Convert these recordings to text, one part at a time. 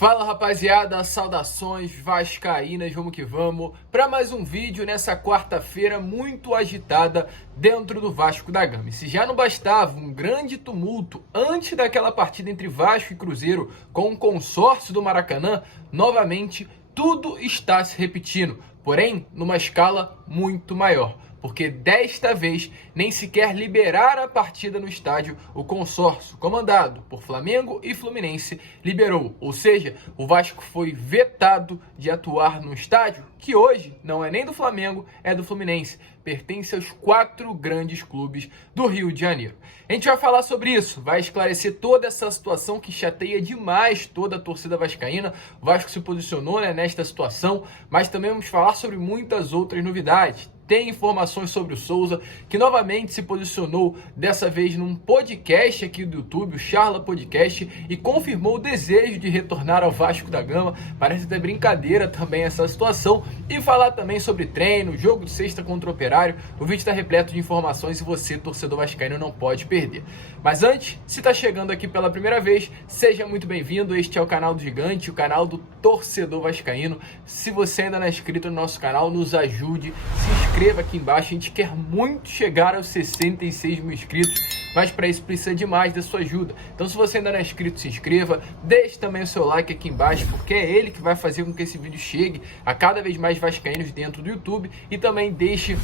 Fala rapaziada, saudações vascaínas, vamos que vamos para mais um vídeo nessa quarta-feira muito agitada dentro do Vasco da Gama. E se já não bastava um grande tumulto antes daquela partida entre Vasco e Cruzeiro com o consórcio do Maracanã, novamente tudo está se repetindo, porém numa escala muito maior. Porque desta vez nem sequer liberaram a partida no estádio, o consórcio, comandado por Flamengo e Fluminense, liberou. Ou seja, o Vasco foi vetado de atuar no estádio, que hoje não é nem do Flamengo, é do Fluminense. Pertence aos 4 grandes clubes do Rio de Janeiro. A gente vai falar sobre isso, vai esclarecer toda essa situação que chateia demais toda a torcida vascaína. O Vasco se posicionou nesta situação, mas também vamos falar sobre muitas outras novidades. Tem informações sobre o Souza, que novamente se posicionou, dessa vez num podcast aqui do YouTube, o Charla Podcast, e confirmou o desejo de retornar ao Vasco da Gama. Parece até brincadeira também essa situação. E falar também sobre treino, jogo de sexta contra o Operário. O vídeo está repleto de informações e você, torcedor vascaíno, não pode perder. Mas antes, se está chegando aqui pela primeira vez, seja muito bem-vindo. Este é o canal do Gigante, o canal do torcedor vascaíno. Se você ainda não é inscrito no nosso canal, nos ajude, se inscreva aqui embaixo. A gente quer muito chegar aos 66 mil inscritos, mas para isso precisa demais da sua ajuda. Então, se você ainda não é inscrito, se inscreva, deixe também o seu like aqui embaixo, porque é ele que vai fazer com que esse vídeo chegue a cada vez mais vascaínos dentro do YouTube. E também deixe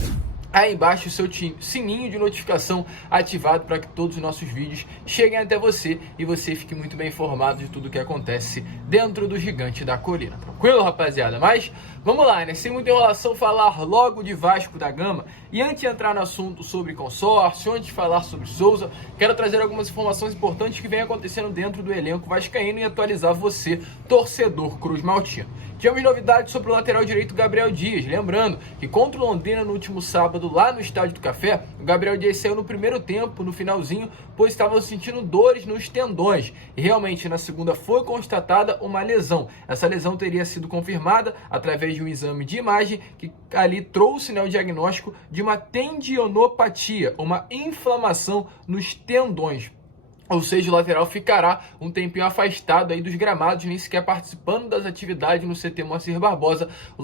aí embaixo o seu sininho de notificação ativado para que todos os nossos vídeos cheguem até você e você fique muito bem informado de tudo o que acontece dentro do Gigante da Colina. Tranquilo, rapaziada? Mas vamos lá, né? Sem muita enrolação, falar logo de Vasco da Gama. E antes de entrar no assunto sobre consórcio, antes de falar sobre Souza, quero trazer algumas informações importantes que vem acontecendo dentro do elenco vascaíno e atualizar você, torcedor Cruz Maltino. Tivemos novidades sobre o lateral direito Gabriel Dias. Lembrando que contra o Londrina no último sábado, lá no Estádio do Café, o Gabriel Dias saiu no primeiro tempo, no finalzinho, pois estava sentindo dores nos tendões. E realmente na segunda foi constatada uma lesão. Essa lesão teria sido confirmada através de um exame de imagem que ali trouxe, né, o diagnóstico de uma tendinopatia, uma inflamação nos tendões. Ou seja, o lateral ficará um tempinho afastado aí dos gramados, nem sequer participando das atividades no CT Moacir Barbosa. O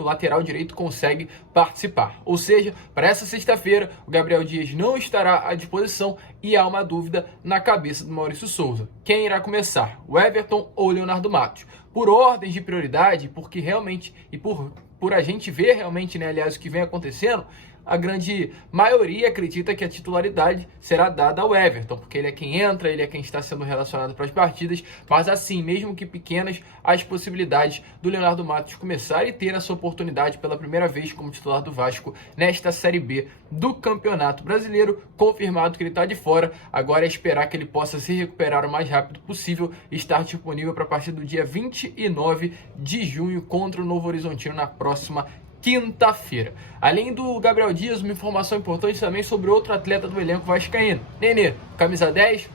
lateral direito consegue participar. Ou seja, para essa sexta-feira, o Gabriel Dias não estará à disposição e há uma dúvida na cabeça do Maurício Souza. Quem irá começar, o Everton ou o Leonardo Matos? Por ordens de prioridade, porque realmente, e por a gente ver realmente, né, aliás, o que vem acontecendo, a grande maioria acredita que a titularidade será dada ao Everton, porque ele é quem entra, ele é quem está sendo relacionado para as partidas, mas assim, mesmo que pequenas, as possibilidades do Leonardo Matos começar e ter essa oportunidade pela primeira vez como titular do Vasco nesta Série B do Campeonato Brasileiro. Confirmado que ele está de fora, agora é esperar que ele possa se recuperar o mais rápido possível e estar disponível para a partir do dia 29 de junho contra o Novo Horizontino na próxima quinta-feira. Além do Gabriel Dias, uma informação importante também sobre outro atleta do elenco vascaíno. Nenê, camisa 10,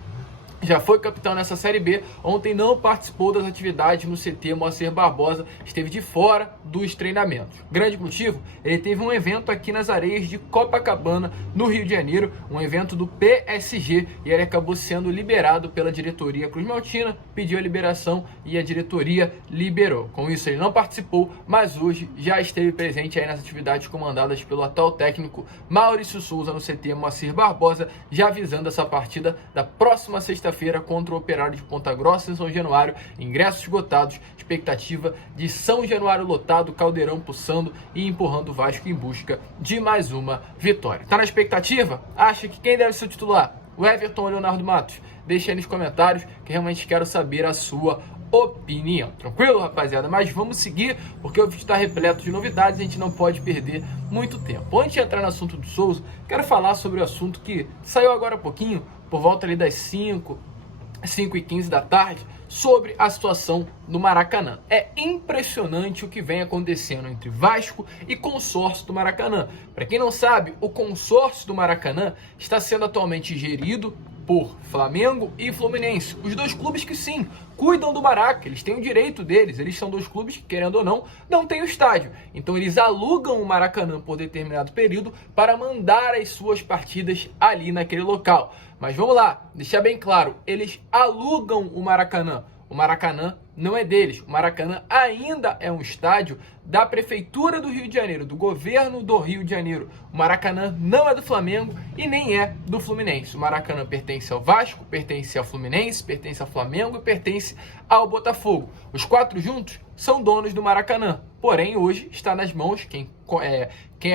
já foi capitão nessa Série B, ontem não participou das atividades no CT Moacir Barbosa, esteve de fora dos treinamentos. Grande motivo, ele teve um evento aqui nas areias de Copacabana, no Rio de Janeiro, um evento do PSG, e ele acabou sendo liberado pela diretoria Cruz Maltina, pediu a liberação e a diretoria liberou. Com isso ele não participou, mas hoje já esteve presente aí nas atividades comandadas pelo atual técnico Maurício Souza no CT Moacir Barbosa, já visando essa partida da próxima sexta-feira contra o Operário de Ponta Grossa em São Januário. Ingressos esgotados, expectativa de São Januário lotado, Caldeirão pulsando e empurrando o Vasco em busca de mais uma vitória. Tá na expectativa? Acha que quem deve ser o titular? O Everton ou o Leonardo Matos? Deixa aí nos comentários que realmente quero saber a sua opinião. Tranquilo, rapaziada? Mas vamos seguir, porque o vídeo está repleto de novidades e a gente não pode perder muito tempo. Antes de entrar no assunto do Souza, quero falar sobre o assunto que saiu agora há pouquinho, por volta ali das 5h15 da tarde, sobre a situação no Maracanã. É impressionante o que vem acontecendo entre Vasco e consórcio do Maracanã. Para quem não sabe, o consórcio do Maracanã está sendo atualmente gerido por Flamengo e Fluminense. Os dois clubes que sim, cuidam do Maraca, eles têm o direito deles, eles são dois clubes que, querendo ou não têm o estádio. Então eles alugam o Maracanã por determinado período para mandar as suas partidas ali naquele local. Mas vamos lá, deixar bem claro, eles alugam o Maracanã. o Maracanã não é deles. O Maracanã ainda é um estádio da Prefeitura do Rio de Janeiro, do governo do Rio de Janeiro. O Maracanã não é do Flamengo e nem é do Fluminense. O Maracanã pertence ao Vasco, pertence ao Fluminense, pertence ao Flamengo e pertence ao Botafogo. Os quatro juntos são donos do Maracanã. Porém, hoje está nas mãos, quem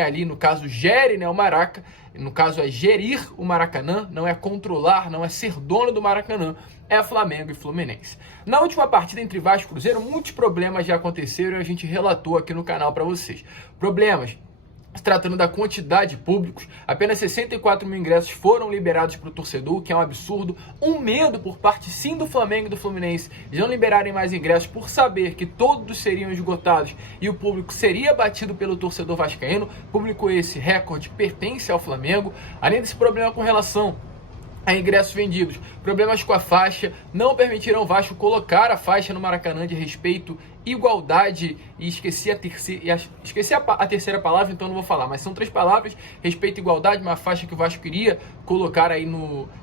ali, no caso, gere, né, o Maraca, no caso é gerir o Maracanã, não é controlar, não é ser dono do Maracanã, é Flamengo e Fluminense. Na última partida entre Vasco e Cruzeiro, muitos problemas já aconteceram e a gente relatou aqui no canal para vocês. Problemas se tratando da quantidade de públicos, apenas 64 mil ingressos foram liberados para o torcedor, que é um absurdo. Um medo por parte sim do Flamengo e do Fluminense de não liberarem mais ingressos por saber que todos seriam esgotados e o público seria batido pelo torcedor vascaíno. Público esse recorde pertence ao Flamengo. Além desse problema com relação a ingressos vendidos, problemas com a faixa, não permitiram o Vasco colocar a faixa no Maracanã de respeito, igualdade, e esqueci a terceira palavra, então não vou falar, mas são três palavras: respeito e igualdade, uma faixa que o Vasco queria colocar aí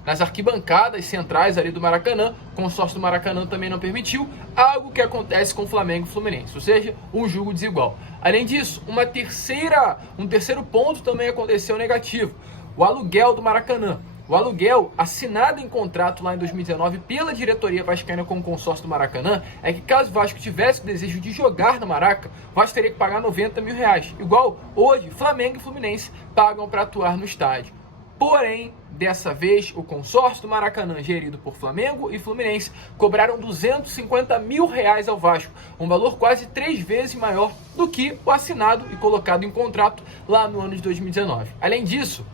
nas arquibancadas centrais ali do Maracanã. O consórcio do Maracanã também não permitiu, algo que acontece com o Flamengo e o Fluminense, ou seja, um jogo desigual. Além disso, um terceiro ponto também aconteceu negativo: o aluguel do Maracanã. O aluguel, assinado em contrato lá em 2019 pela diretoria vascaína com o consórcio do Maracanã, é que caso o Vasco tivesse o desejo de jogar no Maraca, o Vasco teria que pagar 90 mil reais, igual hoje Flamengo e Fluminense pagam para atuar no estádio. Porém, dessa vez, o consórcio do Maracanã, gerido por Flamengo e Fluminense, cobraram 250 mil reais ao Vasco, um valor quase 3 vezes maior do que o assinado e colocado em contrato lá no ano de 2019. Além disso,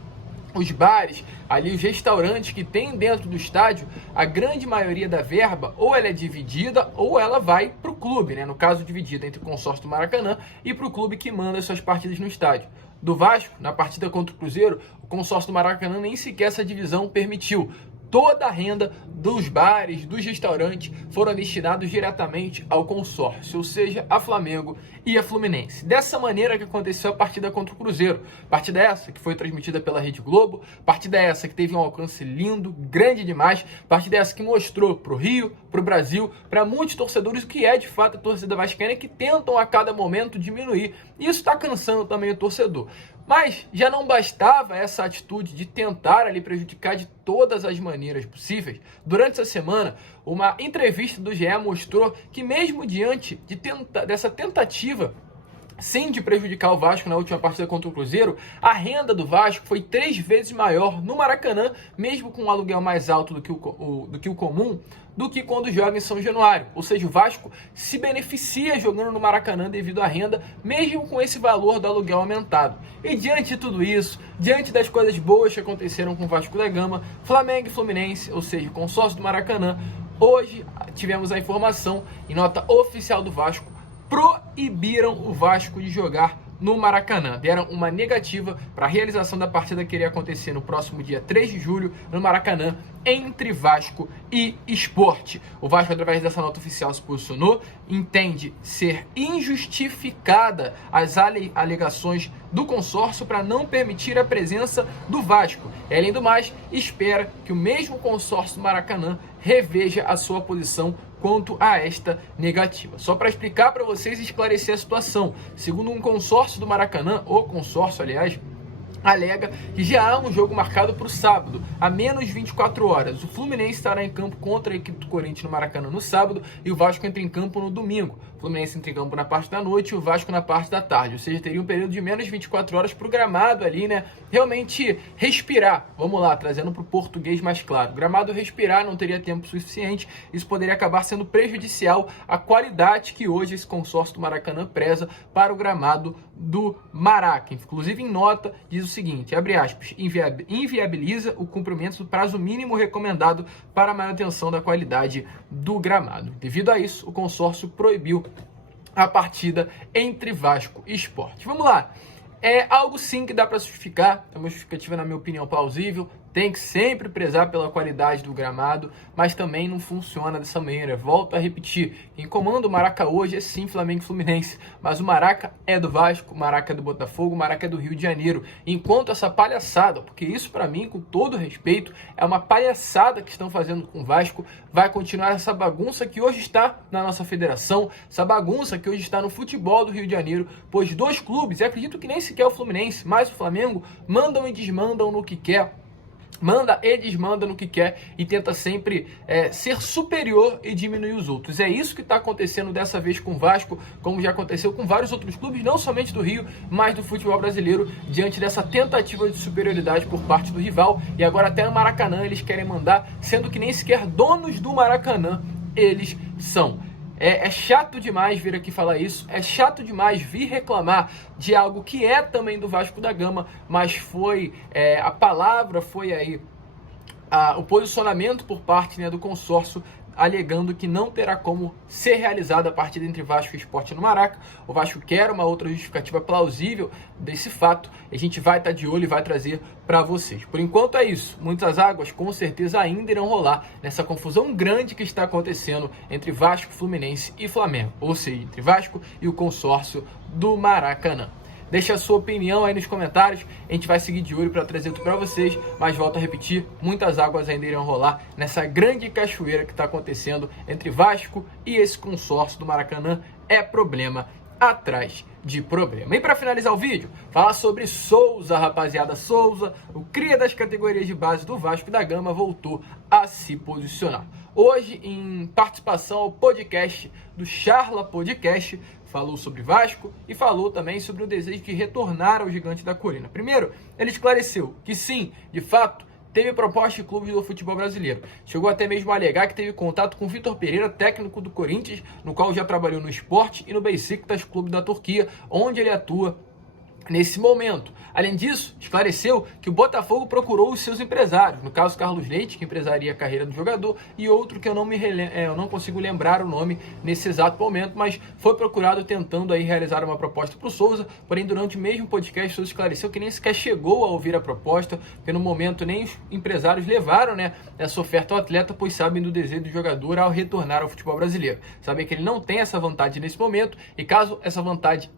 os bares, ali os restaurantes que tem dentro do estádio, a grande maioria da verba ou ela é dividida ou ela vai para o clube, né? No caso, dividida entre o consórcio do Maracanã e para o clube que manda as suas partidas no estádio. Do Vasco, na partida contra o Cruzeiro, o consórcio do Maracanã nem sequer essa divisão permitiu. Toda a renda dos bares, dos restaurantes, foram destinados diretamente ao consórcio, ou seja, a Flamengo e a Fluminense. Dessa maneira que aconteceu a partida contra o Cruzeiro. Partida essa que foi transmitida pela Rede Globo, partida essa que teve um alcance lindo, grande demais, partida essa que mostrou para o Rio, para o Brasil, para muitos torcedores o que é de fato a torcida vascaína, que tentam a cada momento diminuir. Isso está cansando também o torcedor. Mas já não bastava essa atitude de tentar ali prejudicar de todas as maneiras possíveis. Durante essa semana, uma entrevista do GE mostrou que mesmo diante dessa tentativa, sim, de prejudicar o Vasco na última partida contra o Cruzeiro, a renda do Vasco foi 3 vezes maior no Maracanã, mesmo com um aluguel mais alto do que o comum, do que quando joga em São Januário. Ou seja, o Vasco se beneficia jogando no Maracanã devido à renda, mesmo com esse valor do aluguel aumentado. E diante de tudo isso, diante das coisas boas que aconteceram com o Vasco da Gama, Flamengo e Fluminense, ou seja, o consórcio do Maracanã, hoje tivemos a informação em nota oficial do Vasco, proibiram o Vasco de jogar no Maracanã. Deram uma negativa para a realização da partida que iria acontecer no próximo dia 3 de julho no Maracanã, entre Vasco e Sport. O Vasco, através dessa nota oficial, se posicionou, entende ser injustificada as alegações do consórcio para não permitir a presença do Vasco. E, além do mais, espera que o mesmo consórcio do Maracanã reveja a sua posição quanto a esta negativa. Só para explicar para vocês e esclarecer a situação, segundo um consórcio do Maracanã, o consórcio, aliás, alega que já há um jogo marcado para o sábado, a menos de 24 horas. O Fluminense estará em campo contra a equipe do Corinthians no Maracanã no sábado e o Vasco entra em campo no domingo. O Fluminense entra em campo na parte da noite e o Vasco na parte da tarde. Ou seja, teria um período de menos de 24 horas para o gramado ali, né? Realmente respirar. Vamos lá, trazendo para o português mais claro. O gramado respirar, não teria tempo suficiente. Isso poderia acabar sendo prejudicial à qualidade que hoje esse consórcio do Maracanã preza para o gramado do Maraca. Inclusive, em nota, diz o seguinte, abre aspas, inviabiliza o cumprimento do prazo mínimo recomendado para a manutenção da qualidade do gramado. Devido a isso, o consórcio proibiu a partida entre Vasco e Sport. Vamos lá. É algo sim que dá para justificar, é uma justificativa, na minha opinião, plausível. tem que sempre prezar pela qualidade do gramado, mas também não funciona dessa maneira. Volto a repetir, quem comanda o Maraca hoje é sim Flamengo e Fluminense, mas o Maraca é do Vasco, o Maraca é do Botafogo, o Maraca é do Rio de Janeiro. Enquanto essa palhaçada, porque isso pra mim, com todo respeito, é uma palhaçada que estão fazendo com o Vasco, vai continuar essa bagunça que hoje está na nossa federação, essa bagunça que hoje está no futebol do Rio de Janeiro, pois dois clubes, e acredito que nem sequer o Fluminense, mas o Flamengo, mandam e desmandam no que quer. Manda e desmanda no que quer e tenta sempre ser superior e diminuir os outros. É isso que está acontecendo dessa vez com o Vasco, como já aconteceu com vários outros clubes, não somente do Rio, mas do futebol brasileiro, diante dessa tentativa de superioridade por parte do rival. E agora até no Maracanã eles querem mandar, sendo que nem sequer donos do Maracanã eles são. É chato demais vir aqui falar isso, é chato demais vir reclamar de algo que é também do Vasco da Gama, mas foi a palavra, foi aí o posicionamento por parte, né, do consórcio, alegando que não terá como ser realizada a partida entre Vasco e Sport no Maraca. O Vasco quer uma outra justificativa plausível desse fato. A gente vai estar de olho e vai trazer para vocês. Por enquanto é isso. Muitas águas com certeza ainda irão rolar nessa confusão grande que está acontecendo entre Vasco, Fluminense e Flamengo. Ou seja, entre Vasco e o consórcio do Maracanã. Deixa a sua opinião aí nos comentários, a gente vai seguir de olho para trazer tudo para vocês, mas volto a repetir, muitas águas ainda irão rolar nessa grande cachoeira que está acontecendo entre Vasco e esse consórcio do Maracanã. É problema atrás de problema. E para finalizar o vídeo, falar sobre Souza, rapaziada. Souza, o cria das categorias de base do Vasco da Gama, voltou a se posicionar. Hoje, em participação ao podcast do Charla Podcast, falou sobre Vasco e falou também sobre o desejo de retornar ao Gigante da Colina. Primeiro, ele esclareceu que sim, de fato, teve proposta de clubes do futebol brasileiro. Chegou até mesmo a alegar que teve contato com Vitor Pereira, técnico do Corinthians, no qual já trabalhou no Sport e no Beşiktaş, clube da Turquia, onde ele atua nesse momento. Além disso, esclareceu que o Botafogo procurou os seus empresários, no caso Carlos Leite, que empresaria a carreira do jogador, e outro que eu não consigo lembrar o nome nesse exato momento, mas foi procurado tentando aí realizar uma proposta para o Souza, porém durante o mesmo podcast Souza esclareceu que nem sequer chegou a ouvir a proposta, porque no momento nem os empresários levaram, né, essa oferta ao atleta, pois sabem do desejo do jogador ao retornar ao futebol brasileiro. Sabem que ele não tem essa vontade nesse momento, e caso essa vontade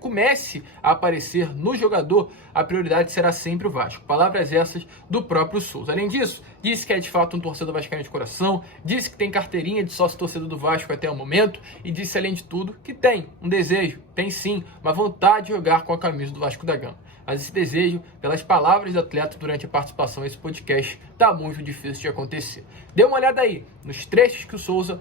comece a aparecer no jogador, a prioridade será sempre o Vasco. Palavras essas do próprio Souza. Além disso, disse que é de fato um torcedor vascaíno de coração, disse que tem carteirinha de sócio torcedor do Vasco até o momento e disse, além de tudo, que tem um desejo, tem sim, uma vontade de jogar com a camisa do Vasco da Gama. Mas esse desejo, pelas palavras do atleta durante a participação nesse podcast, tá muito difícil de acontecer. Dê uma olhada aí nos trechos que o Souza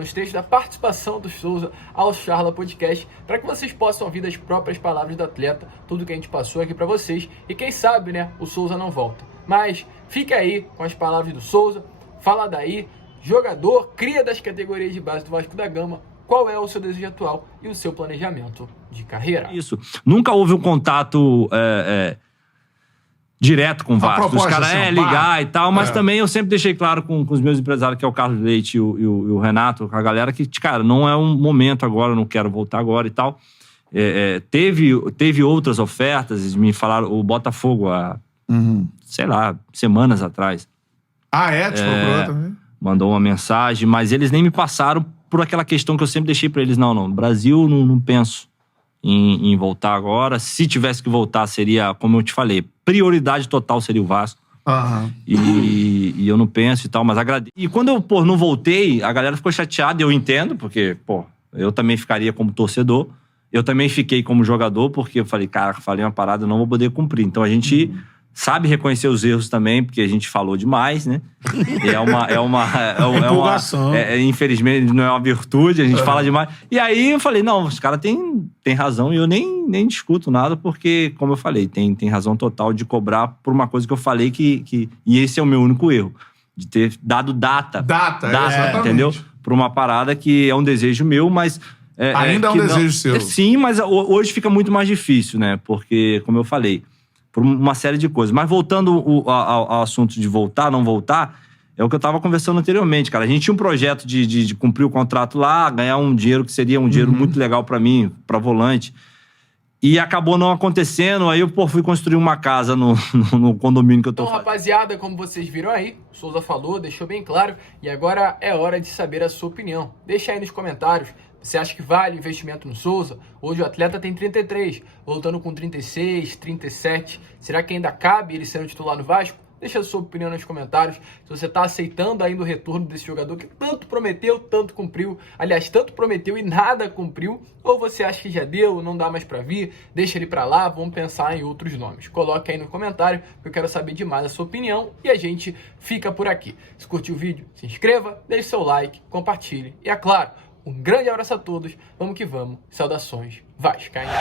nos trechos da participação do Souza ao Charla Podcast, para que vocês possam ouvir das próprias palavras do atleta, tudo que a gente passou aqui para vocês, e quem sabe, né, o Souza não volta. Mas fica aí com as palavras do Souza, fala daí, jogador, cria das categorias de base do Vasco da Gama, qual é o seu desejo atual e o seu planejamento de carreira. Isso, nunca houve um contato direto com o Vasco, os caras ligar e tal, mas também eu sempre deixei claro com os meus empresários, que é o Carlos Leite e o Renato, com a galera, que, cara, não é um momento agora, eu não quero voltar agora e tal. Teve outras ofertas, eles me falaram, o Botafogo há, sei lá, semanas atrás. Te procurou também? Mandou uma mensagem, mas eles nem me passaram por aquela questão que eu sempre deixei pra eles, não, Brasil não penso em voltar agora. Se tivesse que voltar, seria, como eu te falei, prioridade total seria o Vasco. E eu não penso e tal, mas agradeço. E quando eu, não voltei, a galera ficou chateada, eu entendo, porque, eu também ficaria como torcedor, eu também fiquei como jogador, porque eu falei, cara, falei uma parada, eu não vou poder cumprir. Então a gente sabe reconhecer os erros também, porque a gente falou demais, né? Infelizmente não é uma virtude, a gente fala demais. E aí eu falei, não, os caras têm razão, e eu nem discuto nada, porque, como eu falei, tem razão total de cobrar por uma coisa que eu falei e esse é o meu único erro, de ter dado data, entendeu? Por uma parada que é um desejo meu, mas... Ainda é um desejo seu. Sim, mas hoje fica muito mais difícil, né? Porque, como eu falei, por uma série de coisas. Mas voltando ao assunto de voltar, não voltar, é o que eu tava conversando anteriormente, cara. A gente tinha um projeto de cumprir o contrato lá, ganhar um dinheiro que seria um dinheiro muito legal pra mim, pra volante. E acabou não acontecendo, aí eu fui construir uma casa no condomínio que eu tô Então, fazendo. rapaziada, como vocês viram aí, o Souza falou, deixou bem claro, e agora é hora de saber a sua opinião. Deixa aí nos comentários, você acha que vale o investimento no Souza? Hoje o atleta tem 33, voltando com 36, 37, será que ainda cabe ele sendo titular no Vasco? Deixa a sua opinião nos comentários, se você está aceitando ainda o retorno desse jogador que tanto prometeu, tanto cumpriu, aliás, tanto prometeu e nada cumpriu, ou você acha que já deu, não dá mais para vir, deixa ele para lá, vamos pensar em outros nomes. Coloque aí no comentário, que eu quero saber demais a sua opinião e a gente fica por aqui. Se curtiu o vídeo, se inscreva, deixe seu like, compartilhe e, é claro, um grande abraço a todos, vamos que vamos, saudações vascaínas.